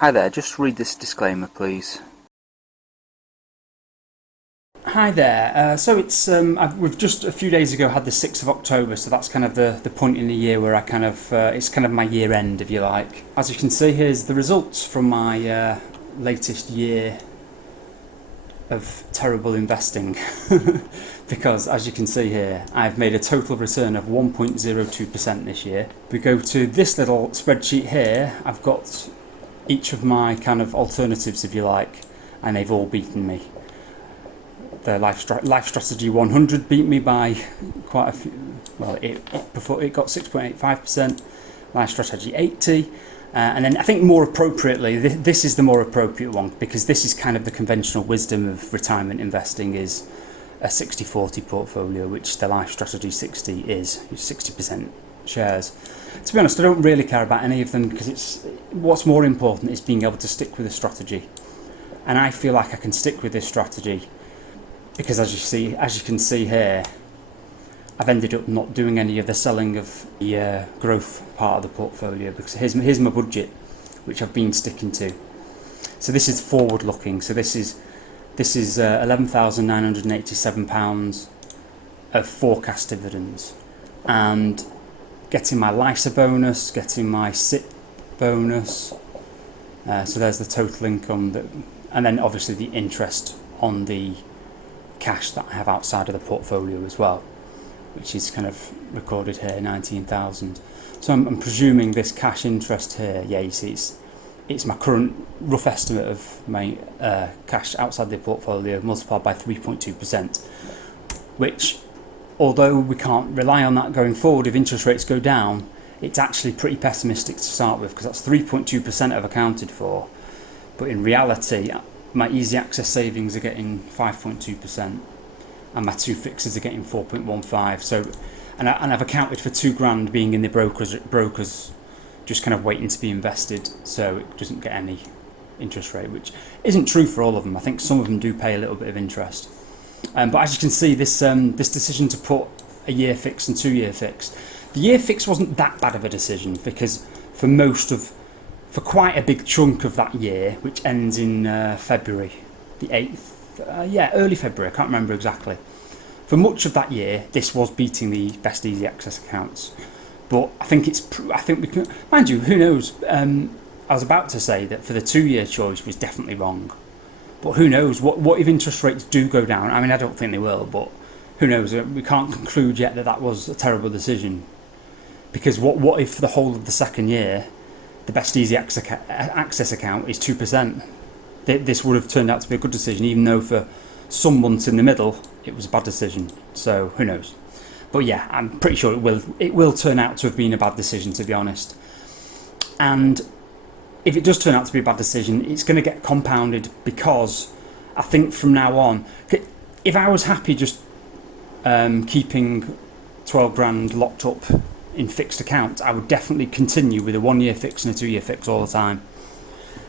Hi there, just read this disclaimer, please. Hi there. We've just a few days ago had the 6th of October, so that's kind of the point in the year where it's kind of my year end, if you like. As you can see, here's the results from my latest year of terrible investing. Because as you can see here, I've made a total return of 1.02% this year. If we go to this little spreadsheet here, I've got each of my kind of alternatives, if you like, and they've all beaten me. The Life Strategy 100 beat me by quite a few. Well, it got 6.85%. Life Strategy 80, and then I think more appropriately, this is the more appropriate one, because this is kind of the conventional wisdom of retirement investing, is a 60-40 portfolio, which the Life Strategy 60 is 60% shares. To be honest, I don't really care about any of them, because what's more important is being able to stick with a strategy, and I feel like I can stick with this strategy. Because as you can see here, I've ended up not doing any of the selling of the growth part of the portfolio, because here's my budget, which I've been sticking to. So this is forward looking. So this is £11,987 of forecast dividends, and getting my LISA bonus, getting my SIP bonus. So there's the total income, and then obviously the interest on the cash that I have outside of the portfolio as well, which is kind of recorded here, 19,000. So I'm presuming this cash interest here, yeah, you see it's my current rough estimate of my cash outside the portfolio multiplied by 3.2%, which, although we can't rely on that going forward if interest rates go down, it's actually pretty pessimistic to start with, because that's 3.2% I've accounted for. But in reality, my easy access savings are getting 5.2%, and my two fixes are getting 4.15. So, and I've accounted for £2,000 being in the brokers, just kind of waiting to be invested, so it doesn't get any interest rate, which isn't true for all of them. I think some of them do pay a little bit of interest. But as you can see, this decision to put a year fix and 2 year fix, the year fix wasn't that bad of a decision, because for quite a big chunk of that year, which ends in February, the 8th, early February, I can't remember exactly. For much of that year, this was beating the best easy access accounts. But I think we can, mind you, who knows? I was about to say that for the 2 year choice was definitely wrong. But who knows? What if interest rates do go down? I mean, I don't think they will, but who knows? We can't conclude yet that was a terrible decision. Because what if for the whole of the second year, the best easy access account is 2%. This would have turned out to be a good decision, even though for some months in the middle it was a bad decision. So who knows? But yeah, I'm pretty sure it will turn out to have been a bad decision, to be honest. And if it does turn out to be a bad decision, it's going to get compounded, because I think from now on, if I was happy just keeping £12,000 locked up in fixed accounts, I would definitely continue with a 1 year fix and a 2 year fix all the time.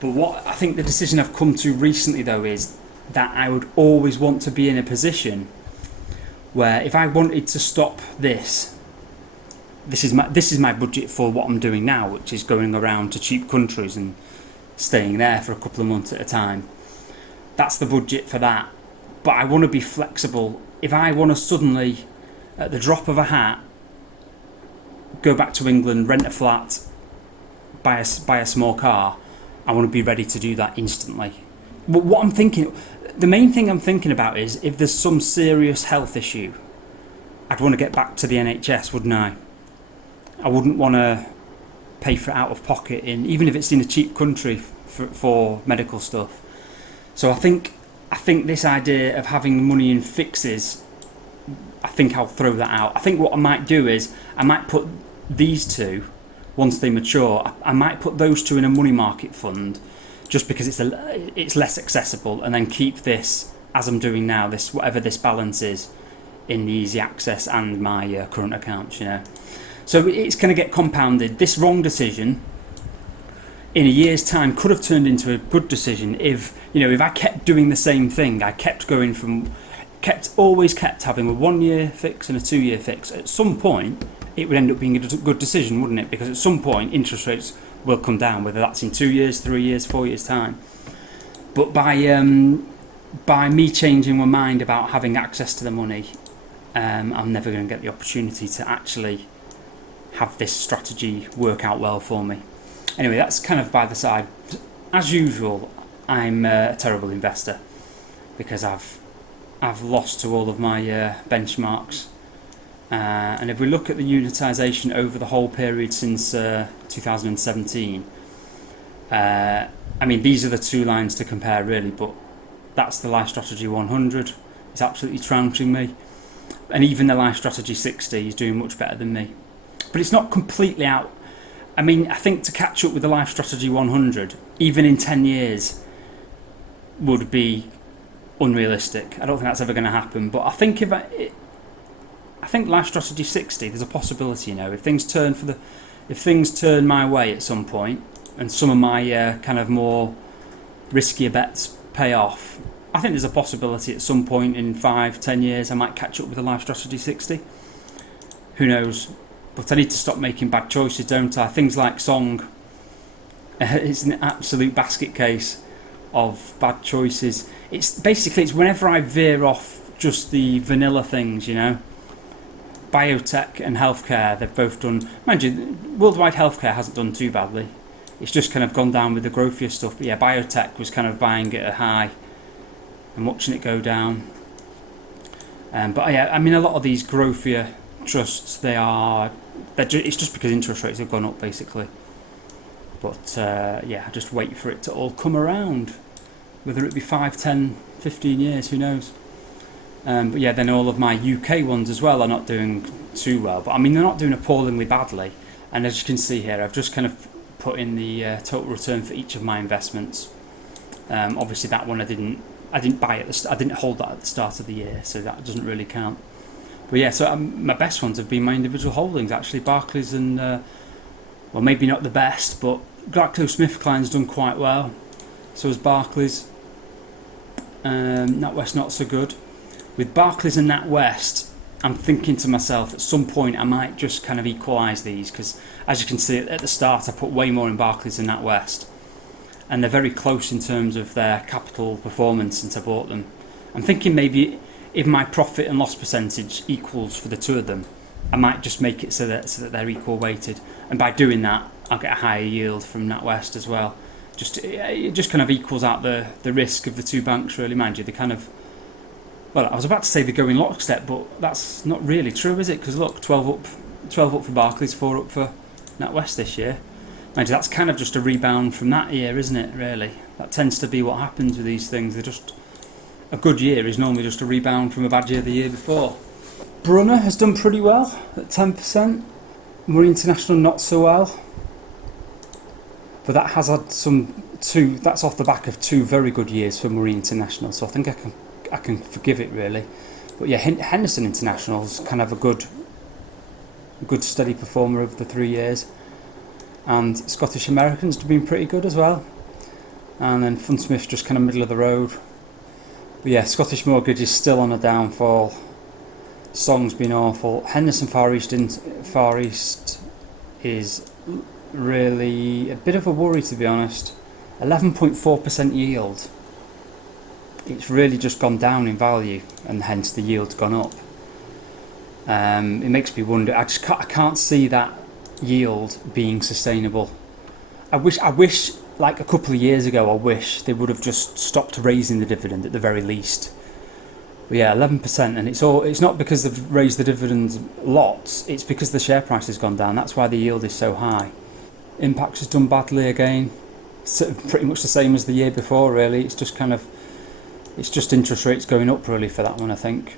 But what I think the decision I've come to recently, though, is that I would always want to be in a position where if I wanted to stop this is my budget for what I'm doing now, which is going around to cheap countries and staying there for a couple of months at a time. That's the budget for that. But I want to be flexible. If I want to suddenly, at the drop of a hat, go back to England, rent a flat, buy a small car, I want to be ready to do that instantly. But what I'm thinking, the main thing I'm thinking about is, if there's some serious health issue, I'd want to get back to the NHS, wouldn't I? I wouldn't want to pay for it out of pocket, even if it's in a cheap country for medical stuff. So I think this idea of having money in fixes, I think I'll throw that out. I think what I might do is I might put these two, once they mature, I might put those two in a money market fund, just because it's less accessible, and then keep this, as I'm doing now, this whatever this balance is, in the easy access and my current accounts, So it's going to get compounded. This wrong decision in a year's time could have turned into a good decision if I kept doing the same thing. I always kept having a 1 year fix and a 2 year fix. At some point, it would end up being a good decision, wouldn't it? Because at some point, interest rates will come down, whether that's in 2 years, 3 years, 4 years time. But by me changing my mind about having access to the money, I'm never going to get the opportunity to actually have this strategy work out well for me. Anyway, that's kind of by the side. As usual, I'm a terrible investor because I've lost to all of my benchmarks. And if we look at the unitisation over the whole period since 2017, I mean, these are the two lines to compare really, but that's the Life Strategy 100. It's absolutely trouncing me. And even the Life Strategy 60 is doing much better than me. But it's not completely out. I mean, I think to catch up with the Life Strategy 100, even in 10 years, would be unrealistic. I don't think that's ever going to happen. But I think I think Life Strategy 60, there's a possibility, if things turn my way at some point, and some of my kind of more riskier bets pay off, I think there's a possibility at some point in 5-10 years I might catch up with the Life Strategy 60. Who knows? But I need to stop making bad choices, don't I? Things like Song, it's an absolute basket case of bad choices. It's whenever I veer off just the vanilla things, Biotech and healthcare, they've both done. Mind you, worldwide healthcare hasn't done too badly. It's just kind of gone down with the growthier stuff. But yeah, biotech was kind of buying at a high and watching it go down. But yeah, I mean, a lot of these growthier trusts, it's just because interest rates have gone up, basically. But yeah, just wait for it to all come around. Whether it be 5, 10, 15 years, who knows? But yeah, then all of my UK ones as well are not doing too well. But I mean, they're not doing appallingly badly. And as you can see here, I've just kind of put in the total return for each of my investments. Obviously, that one I didn't buy I didn't hold that at the start of the year, so that doesn't really count. But yeah, so my best ones have been my individual holdings, actually. Barclays and well, maybe not the best, but GlaxoSmithKline's done quite well. So has Barclays. NatWest not so good. With Barclays and NatWest, I'm thinking to myself at some point I might just kind of equalise these, because as you can see at the start I put way more in Barclays than NatWest, and they're very close in terms of their capital performance since I bought them. I'm thinking maybe if my profit and loss percentage equals for the two of them, I might just make it so that they're equal weighted, and by doing that I'll get a higher yield from NatWest as well. It just kind of equals out the risk of the two banks, really. Mind you, they kind of, well, I was about to say they go in lockstep, but that's not really true, is it? Because look, 12 up for Barclays, 4 up for NatWest this year. Mind you, that's kind of just a rebound from that year, isn't it, really? That tends to be what happens with these things. A good year is normally just a rebound from a bad year the year before. Brunner has done pretty well at 10%. Marine International not so well. But that has had that's off the back of 2 very good years for Marine International, so I think I can forgive it, really. But yeah, Henderson International is kind of a good steady performer over the 3 years, and Scottish Americans have been pretty good as well, and then Fundsmith just kind of middle of the road. But yeah, Scottish Mortgage is still on a downfall. Song's been awful. Henderson Far East is really a bit of a worry, to be honest. 11.4% yield. It's really just gone down in value, and hence the yield's gone up. It makes me wonder. I can't see that yield being sustainable. I wish, like a couple of years ago, I wish they would have just stopped raising the dividend at the very least. But yeah, 11%, and it's not because they've raised the dividends lots. It's because the share price has gone down. That's why the yield is so high. Impax has done badly again. Pretty much the same as the year before, really. It's just interest rates going up, really, for that one, I think.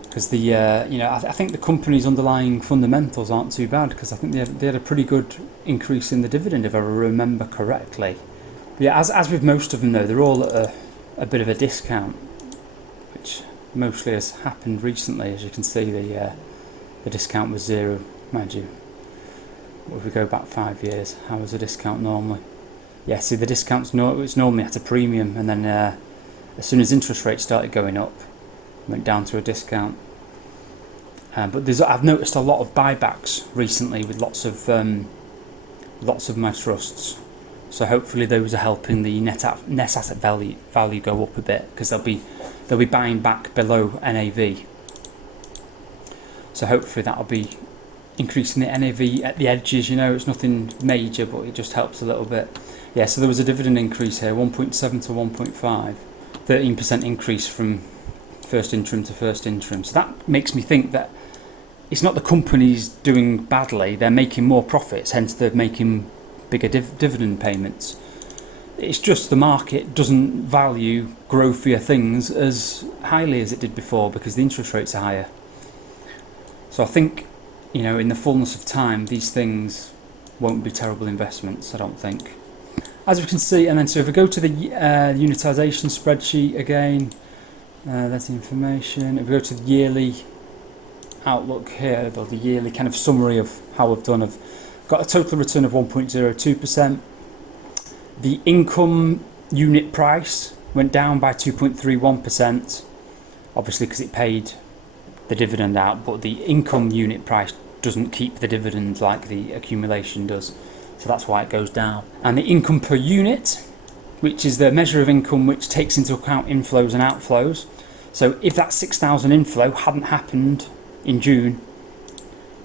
Because I think the company's underlying fundamentals aren't too bad, because I think they had a pretty good increase in the dividend, if I remember correctly. But yeah, as with most of them, though, they're all at a bit of a discount, which mostly has happened recently. As you can see, the discount was 0, mind you. If we go back 5 years, how was the discount normally? Yeah, see, the discount's it's normally at a premium, and then as soon as interest rates started going up, it went down to a discount. But I've noticed a lot of buybacks recently with lots of lots of my trusts. So hopefully those are helping the net asset value go up a bit, because they'll be buying back below NAV. So hopefully that'll be increasing the NAV at the edges. It's nothing major, but it just helps a little bit. Yeah, so there was a dividend increase here, 1.7 to 1.5, 13% increase from first interim to first interim. So that makes me think that it's not the companies doing badly, they're making more profits, hence they're making bigger dividend payments. It's just the market doesn't value growthier things as highly as it did before because the interest rates are higher. So I think, in the fullness of time, these things won't be terrible investments, I don't think. As we can see, and then so if we go to the unitisation spreadsheet again, that's the information. If we go to the yearly outlook here, or the yearly kind of summary of how we've done, I've got a total return of 1.02%. The income unit price went down by 2.31%, obviously because it paid the dividend out, but the income unit price doesn't keep the dividend like the accumulation does, so that's why it goes down. And the income per unit, which is the measure of income which takes into account inflows and outflows. So if that 6,000 inflow hadn't happened in June,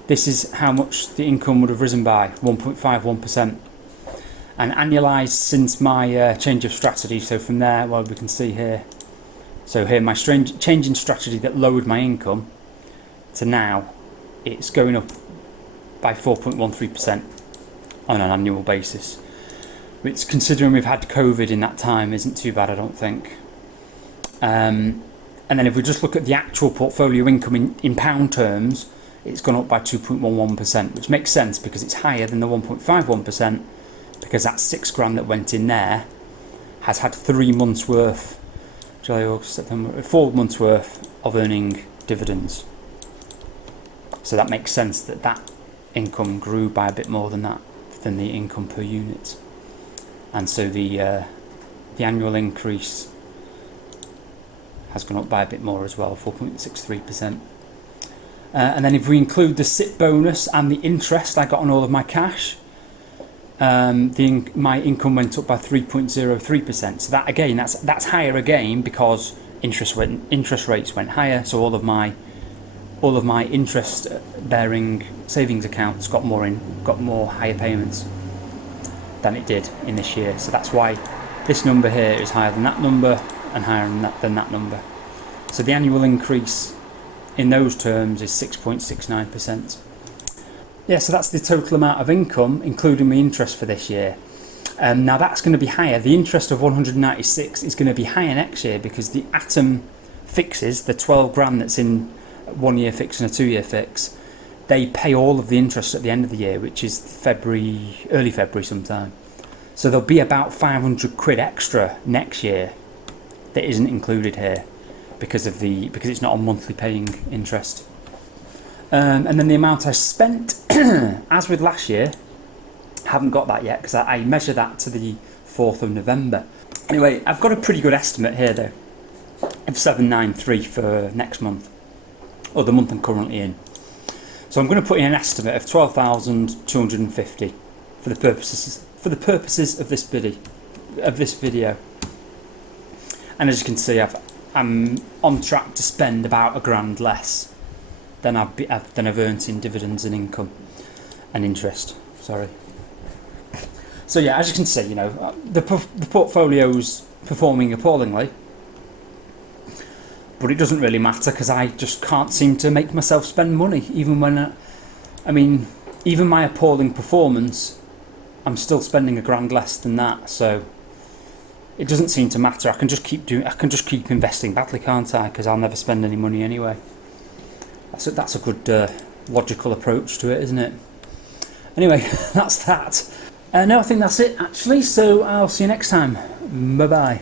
this is how much the income would have risen by, 1.51%. And annualised since my change of strategy, so from there, well, we can see here. So here, my change in strategy that lowered my income to now, it's going up by 4.13% on an annual basis, which, considering we've had COVID in that time, isn't too bad, I don't think. And then if we just look at the actual portfolio income in pound terms, it's gone up by 2.11%, which makes sense because it's higher than the 1.51%, because that £6,000 that went in there has had 3 months worth, July, August, September, 4 months worth of earning dividends. So that makes sense that that income grew by a bit more than that, than the income per unit. And so the annual increase has gone up by a bit more as well, 4.63%. And then if we include the SIP bonus and the interest I got on all of my cash, my income went up by 3.03%. So that again, that's higher again because interest rates went higher. So all of my interest-bearing savings accounts got more higher payments than it did in this year. So that's why this number here is higher than that number and higher than that number. So the annual increase in those terms is 6.69%. Yeah, so that's the total amount of income, including the interest for this year. Now that's going to be higher. The interest of 196 is going to be higher next year because the Atom fixes, the 12 grand that's in 1 year fix and a 2 year fix, they pay all of the interest at the end of the year, which is early February sometime. So there'll be about 500 quid extra next year that isn't included here because it's not on monthly paying interest. And then the amount I spent, as with last year, haven't got that yet because I measure that to the 4th of November. Anyway, I've got a pretty good estimate here though of 793 for next month, or the month I'm currently in. So I'm going to put in an estimate of 12,250 for the purposes of this video. And as you can see, I'm on track to spend about £1,000 less than I've earned in dividends and income and interest. Sorry. So yeah, as you can see, the portfolio's performing appallingly, but it doesn't really matter because I just can't seem to make myself spend money. Even when, even my appalling performance, I'm still spending £1,000 less than that. So it doesn't seem to matter. I can just keep investing badly, can't I? Because I'll never spend any money anyway. That's a good logical approach to it, isn't it? Anyway, that's that. No, I think that's it actually. So I'll see you next time. Bye bye.